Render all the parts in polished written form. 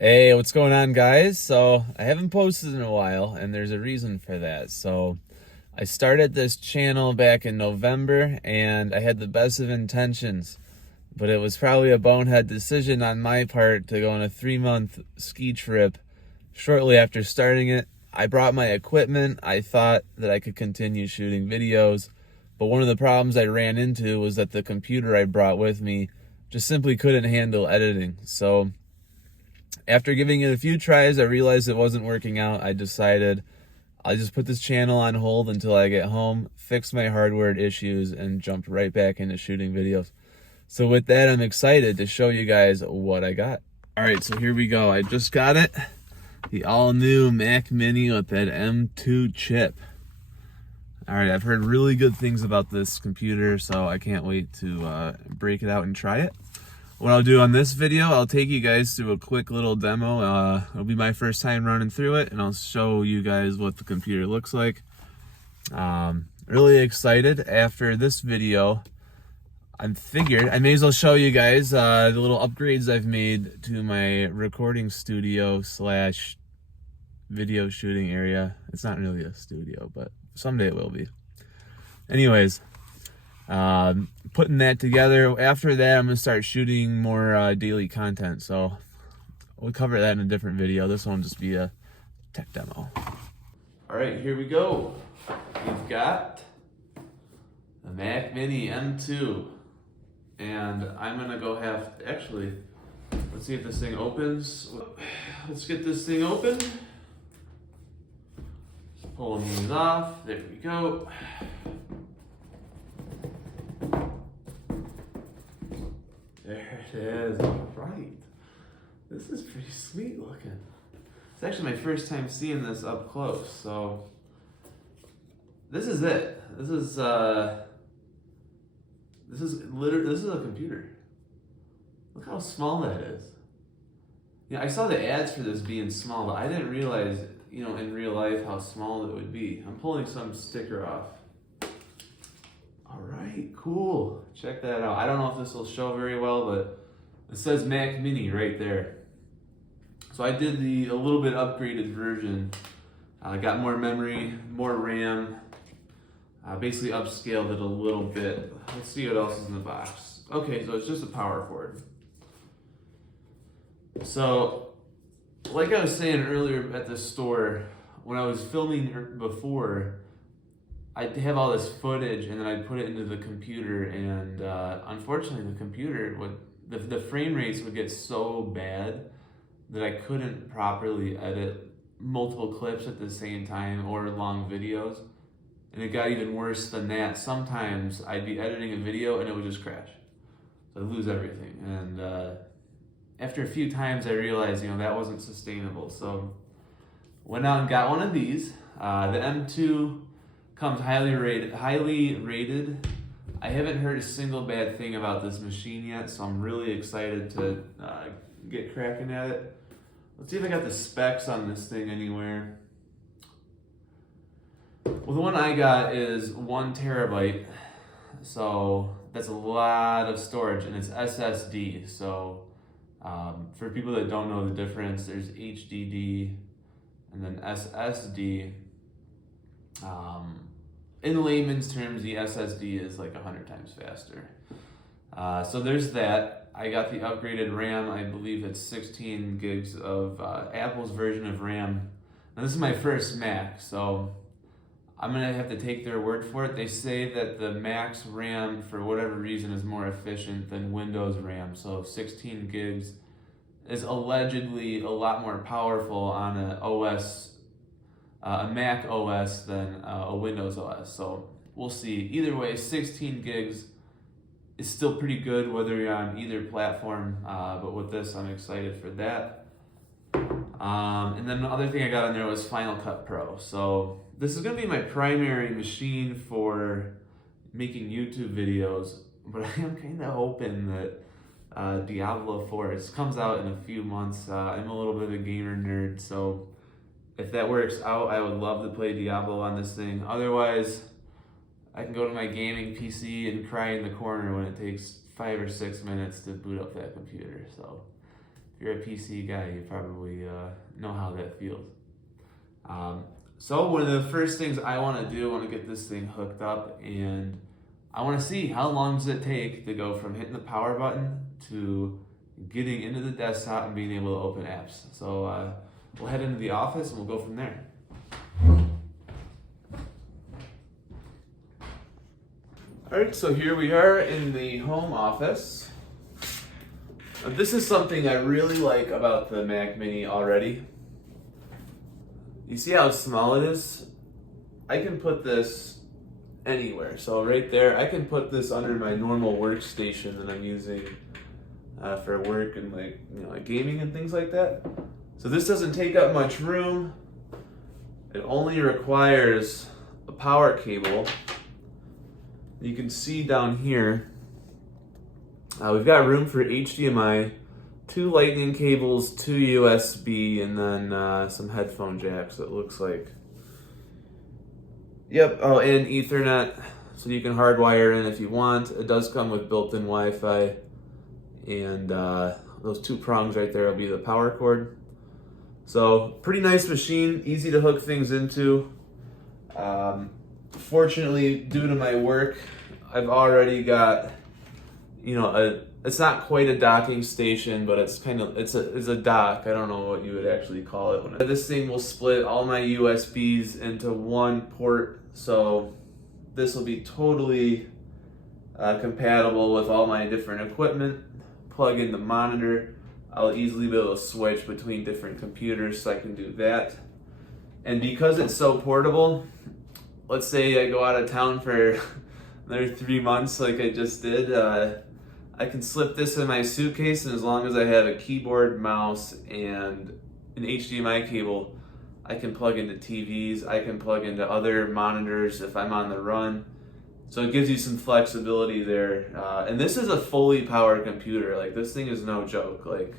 Hey, what's going on, guys? So, I haven't posted in a while, and there's a reason for that. So, I started this channel back in November, and I had the best of intentions, but it was probably a bonehead decision on my part to go on a 3-month ski trip shortly after starting it. I brought my equipment. I thought that I could continue shooting videos, but one of the problems I ran into was that the computer I brought with me just simply couldn't handle editing. So, after giving it a few tries, I realized it wasn't working out. I decided I'll just put this channel on hold until I get home, fix my hardware issues, and jump right back into shooting videos. So with that, I'm excited to show you guys what I got. All right, so here we go. I just got it. The all-new Mac Mini with that M2 chip. All right, I've heard really good things about this computer, so I can't wait to break it out and try it. What I'll do on this video, I'll take you guys through a quick little demo. It'll be my first time running through it, and I'll show you guys what the computer looks like. Really excited. After this video, I may as well show you guys the little upgrades I've made to my recording studio slash video shooting area. It's not really a studio, but someday it will be. Anyways, putting that together. After that, I'm gonna start shooting more daily content, so we'll cover that in a different video. This one will just be a tech demo. All right, here we go. We've got the Mac Mini M2, and I'm gonna go let's see if this thing opens. Let's get this thing open. Pulling these off. There we go. There it is. All right. This is pretty sweet looking. It's actually my first time seeing this up close, so this is it. This is a computer. Look how small that is. Yeah, I saw the ads for this being small, but I didn't realize, in real life how small it would be. I'm pulling some sticker off. All right, cool. Check that out. I don't know if this will show very well, but it says Mac Mini right there. So I did a little bit upgraded version. I got more memory, more RAM. Basically upscaled it a little bit. Let's see what else is in the box. Okay, so it's just a power cord. So, like I was saying earlier at the store, when I was filming before, I'd have all this footage and then I'd put it into the computer, and unfortunately the computer the frame rates would get so bad that I couldn't properly edit multiple clips at the same time or long videos. And it got even worse than that. Sometimes I'd be editing a video and it would just crash. So I'd lose everything. And after a few times I realized, that wasn't sustainable. So went out and got one of these. The M2 comes highly rated. I haven't heard a single bad thing about this machine yet, so I'm really excited to get cracking at it. Let's see if I got the specs on this thing anywhere. Well, the one I got is 1 terabyte, so that's a lot of storage, and it's SSD. So for people that don't know the difference, there's HDD and then SSD. In layman's terms, the SSD is like 100 times faster. So there's that. I got the upgraded RAM. I believe it's 16 gigs of Apple's version of RAM. Now this is my first Mac, so I'm gonna have to take their word for it. They say that the Mac's RAM, for whatever reason, is more efficient than Windows RAM. So 16 gigs is allegedly a lot more powerful on a Mac OS than a Windows OS. So we'll see. Either way, 16 gigs is still pretty good whether you're on either platform. But with this, I'm excited for that. And then the other thing I got on there was Final Cut Pro. So this is going to be my primary machine for making YouTube videos, but I am kind of hoping that Diablo 4 comes out in a few months. I'm a little bit of a gamer nerd, so if that works out, I would love to play Diablo on this thing. Otherwise, I can go to my gaming PC and cry in the corner when it takes 5 or 6 minutes to boot up that computer. So If you're a PC guy, you probably know how that feels. So one of the first things I want to do, I want to get this thing hooked up, and I want to see how long does it take to go from hitting the power button to getting into the desktop and being able to open apps. So we'll head into the office and we'll go from there. All right, so here we are in the home office. This is something I really like about the Mac Mini already. You see how small it is? I can put this anywhere. So right there, I can put this under my normal workstation that I'm using for work and like gaming and things like that. So this doesn't take up much room. It only requires a power cable. You can see down here, we've got room for HDMI, 2 lightning cables, 2 USB, and then some headphone jacks, it looks like. Yep, oh, and Ethernet, so you can hardwire in if you want. It does come with built-in Wi-Fi, and those 2 prongs right there will be the power cord. So, pretty nice machine, easy to hook things into. Fortunately, due to my work, I've already got, it's not quite a docking station, but it's a dock. I don't know what you would actually call it. This thing will split all my USBs into one port, so this will be totally compatible with all my different equipment. Plug in the monitor. I'll easily be able to switch between different computers, so I can do that. And because it's so portable, let's say I go out of town for another 3 months like I just did, I can slip this in my suitcase, and as long as I have a keyboard, mouse, and an HDMI cable, I can plug into TVs, I can plug into other monitors if I'm on the run. So it gives you some flexibility there. And this is a fully powered computer. Like, this thing is no joke. Like,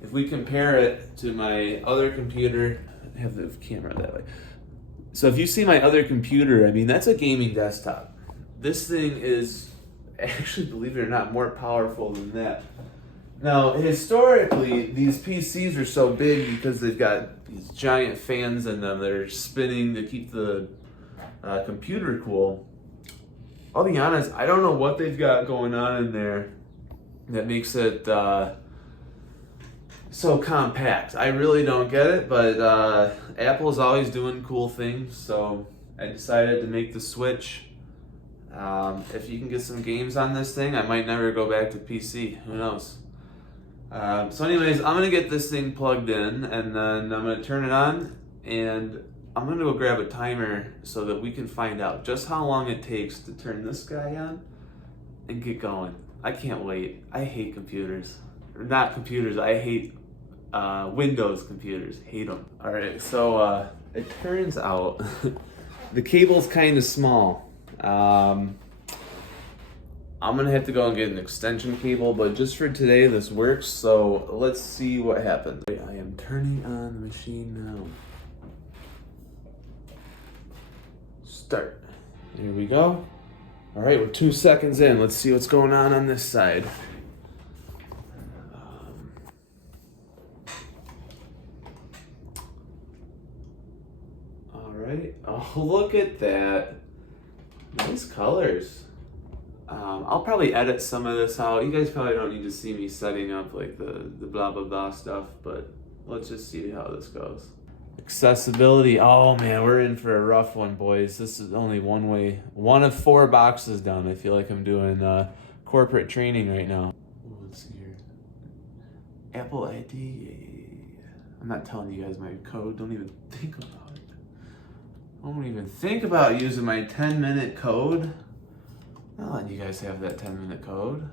if we compare it to my other computer, I have the camera that way. So if you see my other computer, I mean, that's a gaming desktop. This thing is actually, believe it or not, more powerful than that. Now, historically, these PCs are so big because they've got these giant fans in them that are spinning to keep the computer cool. I'll be honest, I don't know what they've got going on in there that makes it so compact. I really don't get it, but Apple's always doing cool things, so I decided to make the switch. If you can get some games on this thing, I might never go back to PC. Who knows? So anyways, I'm going to get this thing plugged in, and then I'm going to turn it on, and I'm going to go grab a timer so that we can find out just how long it takes to turn this guy on and get going. I can't wait. I hate computers. Or not computers, I hate Windows computers. Hate them. Alright, so it turns out the cable's kind of small. I'm gonna have to go and get an extension cable, but just for today this works, so let's see what happens. I am turning on the machine now. Start. Here we go. All right, we're 2 seconds in. Let's see what's going on this side. All right. Oh, look at that. Nice colors. I'll probably edit some of this out. You guys probably don't need to see me setting up like the blah blah blah stuff, but let's just see how this goes. Accessibility. Oh man, we're in for a rough one, boys. This is only one of 4 boxes down. I feel like I'm doing corporate training right now. Ooh, let's see here. Apple ID. I'm not telling you guys my code. Don't even think about it. Don't even think about using my 10-minute code. I'll let you guys have that 10-minute code.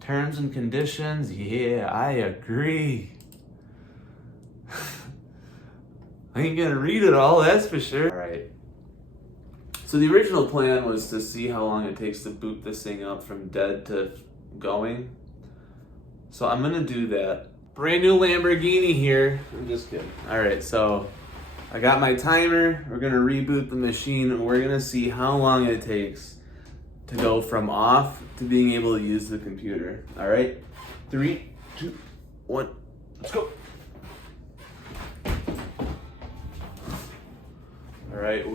Terms and conditions. Yeah, I agree. I ain't gonna read it all, that's for sure. All right. So the original plan was to see how long it takes to boot this thing up from dead to going. So I'm gonna do that. Brand new Lamborghini here. I'm just kidding. All right, so I got my timer. We're gonna reboot the machine, and we're gonna see how long it takes to go from off to being able to use the computer. All right, 3, 2, one. Let's go. All right,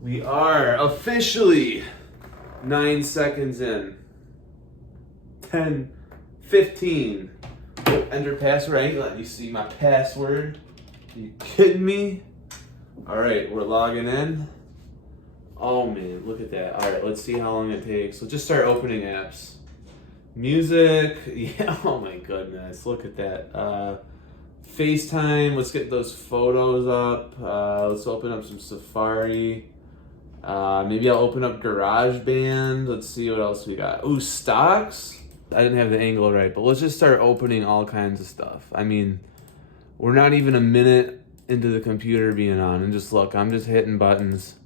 we are officially 9 seconds in. 10, 15. Oh, enter password. I ain't letting you see my password. Are you kidding me? All right, we're logging in. Oh man, look at that. All right, let's see how long it takes. Let's just start opening apps. Music, yeah, oh my goodness, look at that. FaceTime, let's get those photos up. Let's open up some Safari. Maybe I'll open up GarageBand. Let's see what else we got. Ooh, stocks? I didn't have the angle right, but let's just start opening all kinds of stuff. I mean, we're not even a minute into the computer being on, and just look, I'm just hitting buttons.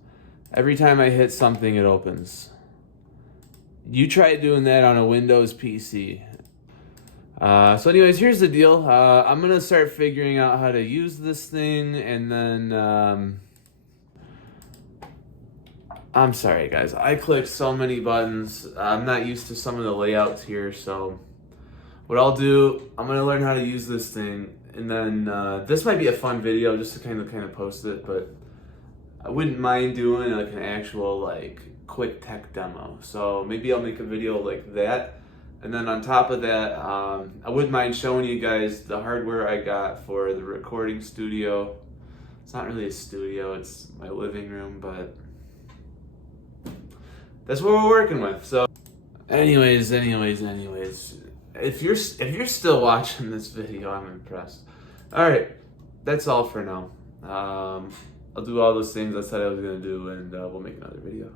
Every time I hit something, it opens. You try doing that on a Windows PC. So anyways, here's the deal. I'm going to start figuring out how to use this thing, and then, I'm sorry guys, I clicked so many buttons. I'm not used to some of the layouts here, so what I'll do, I'm going to learn how to use this thing, and then this might be a fun video just to kind of post it, but I wouldn't mind doing like an actual like quick tech demo. So maybe I'll make a video like that. And then on top of that, I wouldn't mind showing you guys the hardware I got for the recording studio. It's not really a studio, it's my living room, but that's what we're working with. So anyways, if you're still watching this video, I'm impressed. All right, that's all for now. I'll do all those things I said I was gonna do, and we'll make another video.